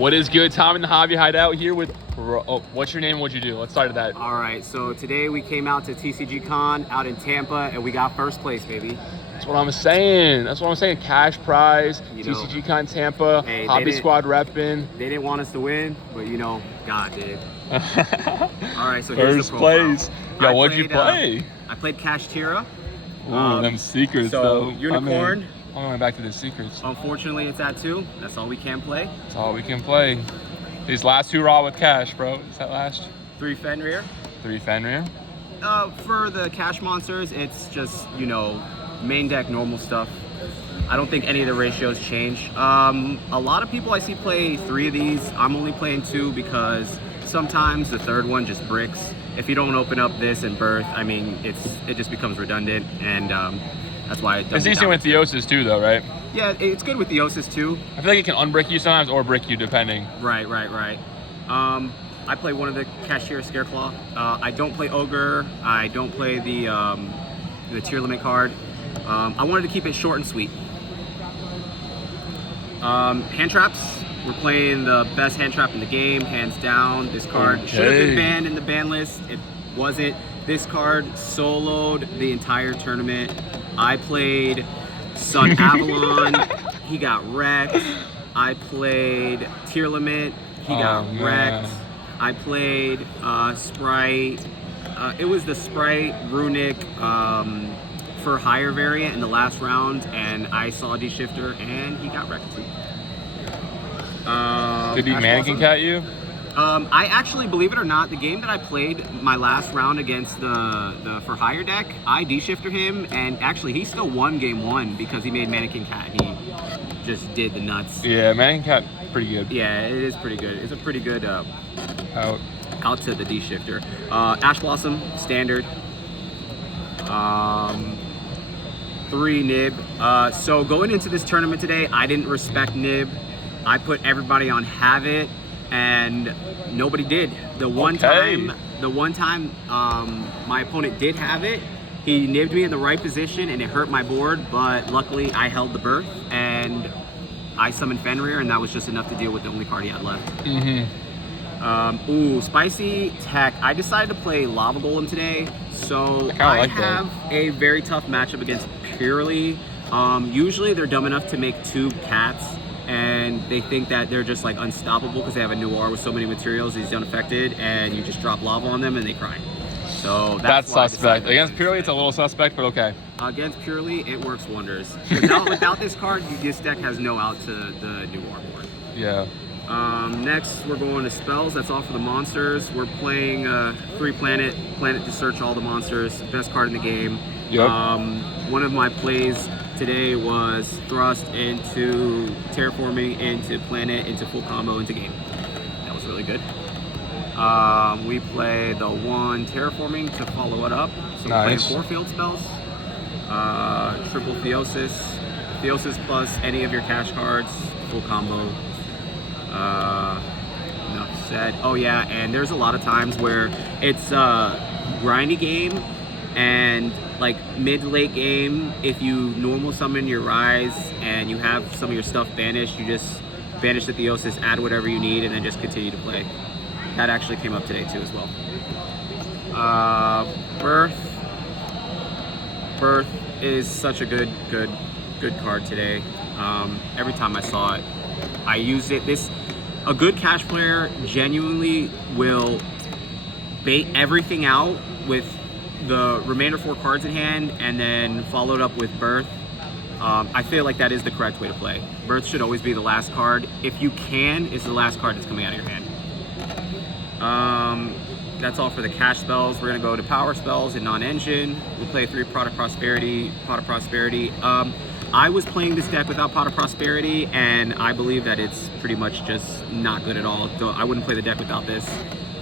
What is good? Tom in the Hobby Hideout here with, what's your name and what'd you do? Let's start at that. All right, so today we came out to TCG Con out in Tampa and we got first place, baby. That's what I'm saying. Cash prize, TCG Con Tampa, hey, Hobby Squad reppin'. They didn't want us to win, but God did. All right, so here's here's the place. Yeah, what'd you play? I played Cash Tira. Ooh, them secrets though. Unicorn. I'm going back to the secrets. Unfortunately, it's at 2. That's all we can play. That's all we can play. These last 2 raw with cash, bro. Is that last? 3 Fenrir. 3 Fenrir. For the cash monsters, it's just, main deck normal stuff. I don't think any of the ratios change. A lot of people I see play 3 of these. I'm only playing 2 because sometimes the third one just bricks. If you don't open up this and Birth, I mean, it just becomes redundant, and that's why it's decent with Theosis too, though, right? Yeah, it's good with Theosis too. I feel like it can unbrick you sometimes or brick you, depending. Right. I play one of the Cashier Scareclaw. I don't play Ogre. I don't play the tier limit card. I wanted to keep it short and sweet. Hand traps. We're playing the best hand trap in the game, hands down. This card should have been banned in the ban list. It wasn't. This card soloed the entire tournament. I played Sun Avalon. He got wrecked. I played Tier Limit. He got wrecked. I played Sprite. It was the Sprite Runic for higher variant in the last round, and I saw D-Shifter, and he got wrecked too. Did he mannequin cat you? I actually, believe it or not, the game that I played my last round against the for hire deck, I D-shifted him, and actually he still won game 1 because he made Mannequin Cat. He just did the nuts. Yeah, Mannequin Cat, pretty good. Yeah, it is pretty good. It's a pretty good out to the D-shifter. Ash Blossom, standard. 3 Nib. So going into this tournament today, I didn't respect Nib. I put everybody on Have It, and nobody did. The one time my opponent did have it, he nibbed me in the right position and it hurt my board, but luckily I held the Birth and I summoned Fenrir, and that was just enough to deal with the only card he had left. Spicy Tech. I decided to play Lava Golem today, so I have a very tough matchup against Purely. Usually they're dumb enough to make 2 cats, and they think that they're just like unstoppable because they have a Noir with so many materials. He's unaffected, and you just drop lava on them and they cry. So that's suspect. Against Purely, it's a little suspect, but okay. Against Purely, it works wonders. Without this card, this deck has no out to the Noir board. Yeah. Next, we're going to spells. That's all for the monsters. We're playing 3 planet to search all the monsters. Best card in the game. Yep. One of my plays today was thrust into terraforming, into planet, into full combo, into game. That was really good. We play the 1 terraforming to follow it up. So we're playing 4 field spells. Triple Theosis. Theosis plus any of your cash cards. Full combo. Enough said. Oh yeah, and there's a lot of times where it's a grindy game, and like mid-late game, if you normal summon your Rise and you have some of your stuff banished, you just banish the Theosis, add whatever you need, and then just continue to play. That actually came up today too as well. Birth is such a good card today. Every time I saw it, I used it. A good cash player genuinely will bait everything out with the remainder 4 cards in hand and then followed up with Birth. I feel like that is the correct way to play. Birth should always be the last card. If you can, it's the last card that's coming out of your hand. That's all for the cash spells. We're gonna go to power spells and non-engine. We'll play 3 Pot of Prosperity. I was playing this deck without Pot of Prosperity, and I believe that it's pretty much just not good at all. I wouldn't play the deck without this.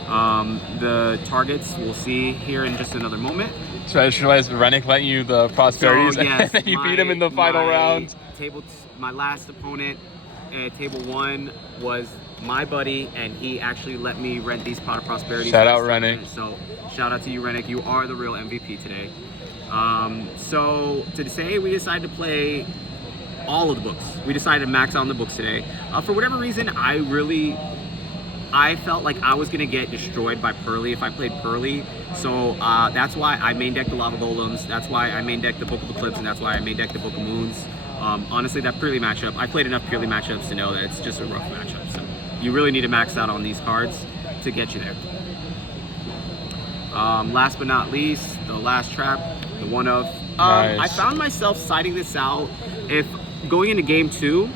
The targets we'll see here in just another moment. So I just realized Rennick letting you the prosperities, so, yes, and then you beat him in the final round. My last opponent at table 1 was my buddy, and he actually let me rent these Pot of Prosperity. Shout out Rennick. So shout out to you, Rennick. You are the real MVP today. So today we decided to play all of the books. We decided to max out on the books today. For whatever reason, I felt like I was gonna get destroyed by Pearly if I played Pearly. So that's why I main decked the Lava Golems. That's why I main decked the Book of Eclipse, and that's why I main decked the Book of Moons. Honestly, that Pearly matchup, I played enough Pearly matchups to know that it's just a rough matchup. So you really need to max out on these cards to get you there. Last but not least, the last trap, the one of. Nice. I found myself siding this out if going into game 2.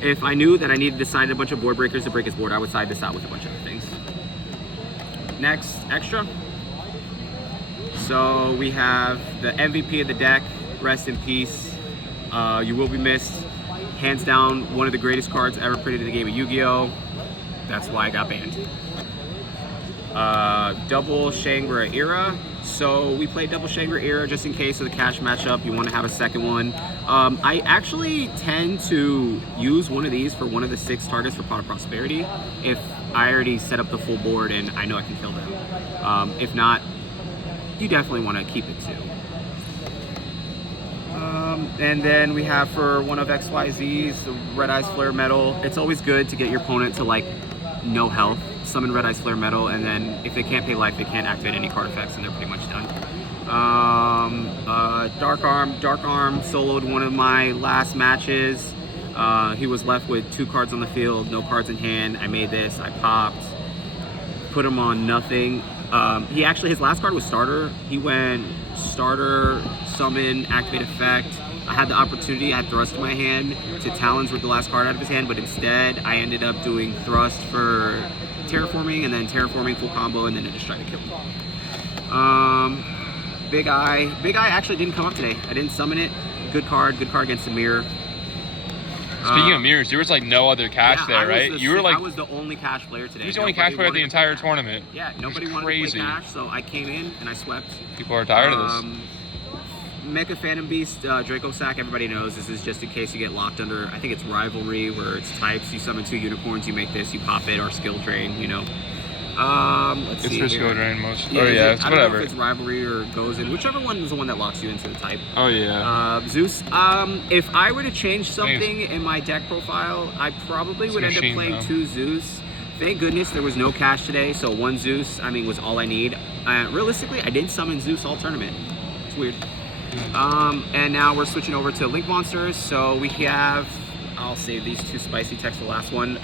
If I knew that I needed to side a bunch of board breakers to break his board, I would side this out with a bunch of other things. Next, extra. So we have the MVP of the deck, rest in peace. You will be missed. Hands down, one of the greatest cards ever printed in the game of Yu-Gi-Oh! That's why I got banned. Double Shangri Era. So we played Double Shangri Era just in case of the cash matchup. You want to have a second one. I actually tend to use one of these for one of the 6 targets for Pot of Prosperity if I already set up the full board and I know I can kill them. If not, you definitely want to keep it too. And then we have for one of XYZ's, the Red Eyes Flare Metal. It's always good to get your opponent to like no health, summon Red Eyes Flare Metal, and then if they can't pay life, they can't activate any card effects, and they're pretty much done. Dark Arm soloed one of my last matches. He was left with 2 cards on the field, no cards in hand. I made this, I popped, put him on nothing. He actually, his last card was Starter. He went Starter, Summon, Activate Effect. I had the opportunity, I had Thrust in my hand to Talons with the last card out of his hand, but instead I ended up doing Thrust for Terraforming, and then Terraforming full combo, and then I just tried to kill him. Big Eye actually didn't come up today. I didn't summon it. Good card against the Mirror. Speaking of mirrors, there was like no other cash there, right? I was the only cash player today. He was the only cash player the entire tournament. Yeah, nobody wanted to play cash, so I came in and I swept. People are tired of this. Mecha Phantom Beast, Draco Sack, everybody knows this is just in case you get locked under, I think it's Rivalry, where it's types. You summon 2 unicorns, you make this, you pop it, or Skill Drain, you know. Let's see. It's for Skill Drain most. Yeah, it's I don't whatever. know if it's Rivalry or goes in. Whichever one is the one that locks you into the type. Oh, yeah. Zeus. If I were to change something in my deck profile, I probably would end up playing 2 Zeus. Thank goodness there was no cash today, so 1 Zeus, was all I need. Realistically, I didn't summon Zeus all tournament. It's weird. And now we're switching over to Link Monsters. So we have, I'll save these 2 spicy texts for the last one.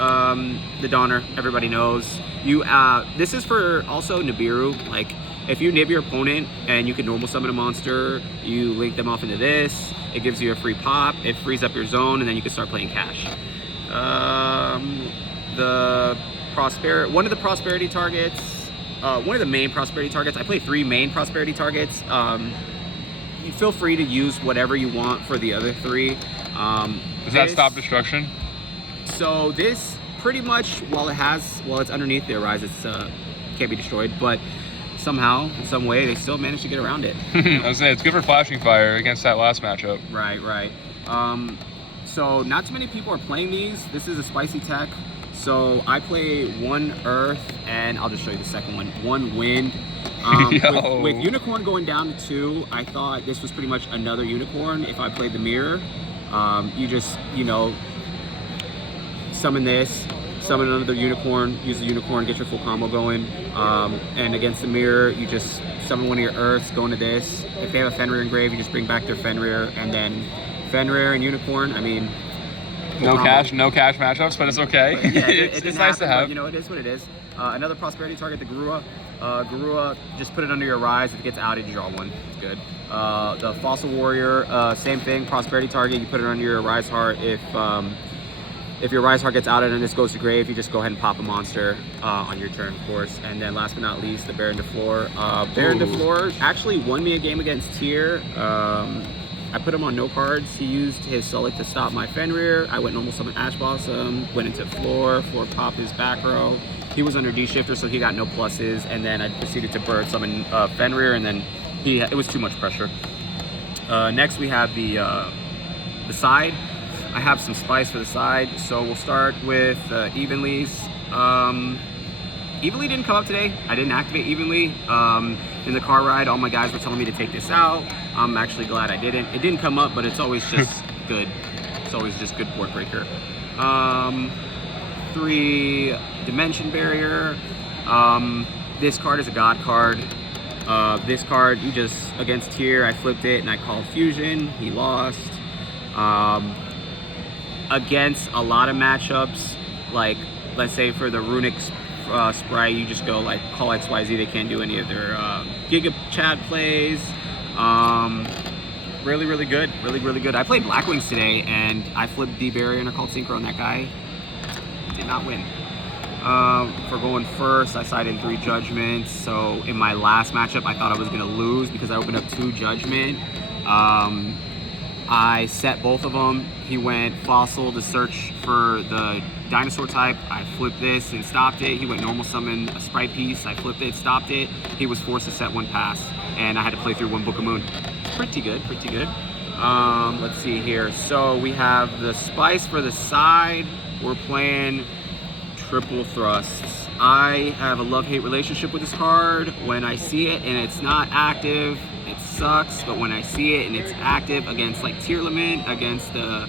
The Donner, everybody knows. This is for also Nibiru. Like, if you nib your opponent and you can normal summon a monster, you link them off into this. It gives you a free pop. It frees up your zone, and then you can start playing cash. One of the prosperity targets. One of the main prosperity targets. I play 3 main prosperity targets. You feel free to use whatever you want for the other 3. Does that stop destruction? So this pretty much, while it's underneath the Arise, it's can't be destroyed, but somehow, in some way, they still managed to get around it. I was saying, it's good for flashing fire against that last matchup. Right. So not too many people are playing these. This is a spicy tech. So I play 1 Earth, and I'll just show you the second one. 1 Wind. With Unicorn going down to 2, I thought this was pretty much another Unicorn. If I played the Mirror, you just, summon this, summon another Unicorn, use the Unicorn, get your full combo going. And against the Mirror, you just summon one of your Earths, go into this. If they have a Fenrir engraved, you just bring back their Fenrir, and then Fenrir and Unicorn, no cash matchups, but it's okay. But yeah, it's nice to have. But, it is what it is. Another prosperity target, the Garua. Garua, just put it under your Rise. If it gets outed, you draw 1. It's good. The Fossil Warrior, same thing. Prosperity target, you put it under your Rise Heart. If your Rise Heart gets outed and this goes to grave, you just go ahead and pop a monster on your turn, of course. And then last but not least, the Baron de Fleur. Baron de Fleur actually won me a game against Tyr. I put him on no cards. He used his Sulik to stop my Fenrir. I went normal summon Ash Blossom, went into Floor popped his back row. He was under D-Shifter, so he got no pluses, and then I proceeded to bird summon Fenrir, and then it was too much pressure. Next we have the side. I have some spice for the side, so we'll start with Evenly's. Evenly didn't come up today. I didn't activate Evenly. In the car ride, all my guys were telling me to take this out. I'm actually glad I didn't. It didn't come up, but it's always just good. It's always just good board breaker. 3 Dimension Barrier. This card is a god card. This card, you just, against tier, I flipped it and I called Fusion. He lost. Against a lot of matchups, like, let's say for the Runic Sprite, you just go like call XYZ. They can't do any of their Giga Chad plays. Really, really good. Really, really good. I played Black Wings today and I flipped D-Barrier and I called Synchro and that guy did not win. For going first, I sided in 3 Judgments. So in my last matchup, I thought I was gonna lose because I opened up 2 Judgment. I set both of them. He went Fossil to search for the Dinosaur type. I flipped this and stopped it. He went Normal Summon a Sprite piece. I flipped it, stopped it. He was forced to set 1 pass, and I had to play through 1 Book of Moon. Pretty good, pretty good. Let's see here. So we have the Spice for the side. We're playing Triple Thrusts. I have a love-hate relationship with this card. When I see it and it's not active, it sucks, but when I see it and it's active against like Tier Limit, against the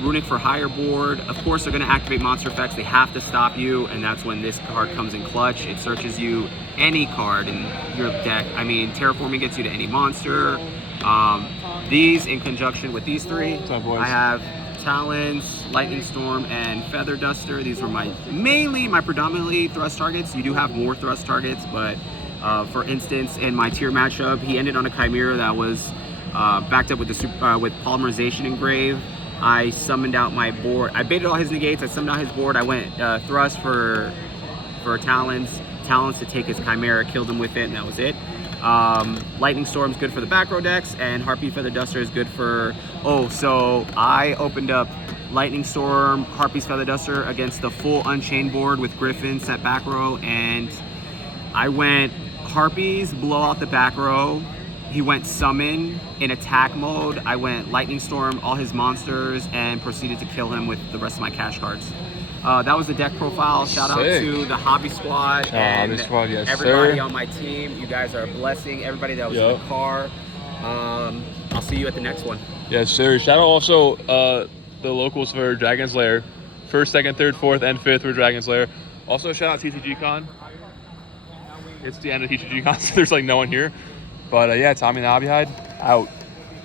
Runic for Higher board, of course they're going to activate monster effects. They have to stop you, and that's when this card comes in clutch. It searches you any card in your deck. I mean, Terraforming gets you to any monster. These in conjunction with these 3, I have Talons, Lightning Storm, and Feather Duster. These were my predominantly thrust targets. You do have more thrust targets, but for instance, in my tier matchup, he ended on a Chimera that was backed up with the with Polymerization Engrave. I summoned out my board. I baited all his negates. I summoned out his board. I went thrust for Talons to take his Chimera, killed him with it, and that was it. Lightning Storm's good for the back row decks, and Harpy Feather Duster is good for... Oh, so I opened up Lightning Storm, Harpy's Feather Duster against the full Unchained board with Griffin set back row, and I went Harpies, blow out the back row. He went Summon in attack mode. I went Lightning Storm, all his monsters, and proceeded to kill him with the rest of my cash cards. That was the deck profile. Shout out to the Hobby Squad and yes, everybody sir. on my team. You guys are a blessing. Everybody that was in the car. I'll see you at the next one. Yes, sir. Shout out also the locals for Dragon's Lair. 1st, 2nd, 3rd, 4th, and 5th for Dragon's Lair. Also, shout out TCG Con. It's the end of TCG Con, so there's like no one here. But yeah, Tommy and the Hobby Hide, out.